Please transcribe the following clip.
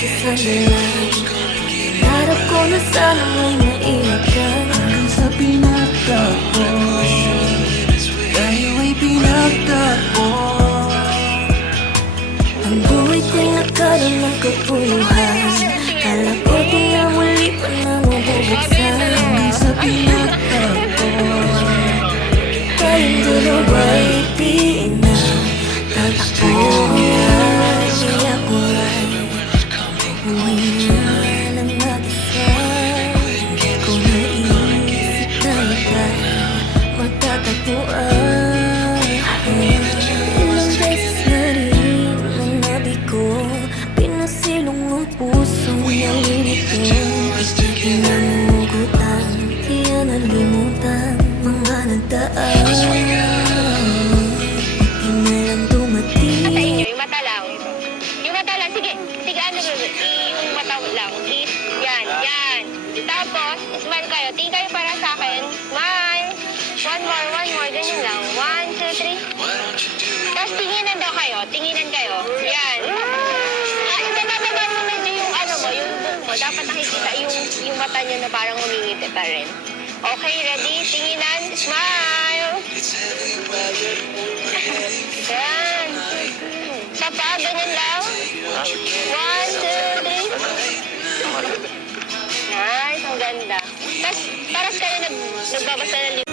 sa sandalan. Harap ko na sana may maiyak ka hanggang sa pinagtagpo. Tayo ay pinagtagpo. Ang buhay ko'y nagkaroon ng kapuluhan. Kala ko di na muli pa na mabubuksan hanggang sa pinagtagpo. Tayong dalawa'y di na tatakbo. Di ako ay umuwi na ng mag-isa. Hindi ko naisip na ika'y matatagpuan. Ilang beses na rin ang nabi ko, pinasilong ang pusong nalilito. Di na namugutan, di na nalimutan mga nagdaan. Di na lang dumating. Sa inyo, yung mata lang. Yung mata lang, sige, sige, ano ba? Yung mata lang. Yan, yan. Tapos, smile kayo. Tingin kayo para sa akin. Smile. One more, ganyan lang. 1, 2, 3. Tapos tinginan daw kayo. Tinginan kayo. Yan. Hindi naman mo medyo yung ano mo, yung book mo. Dapat nakikita yung mata niyo na parang umingiti pa rin. Okay, ready? Tinginan. Smile. Yan. Papa, ganyan lang. 1, 2, 3. Nice, ang ganda. Tapos, parang kayo nagbabasa ng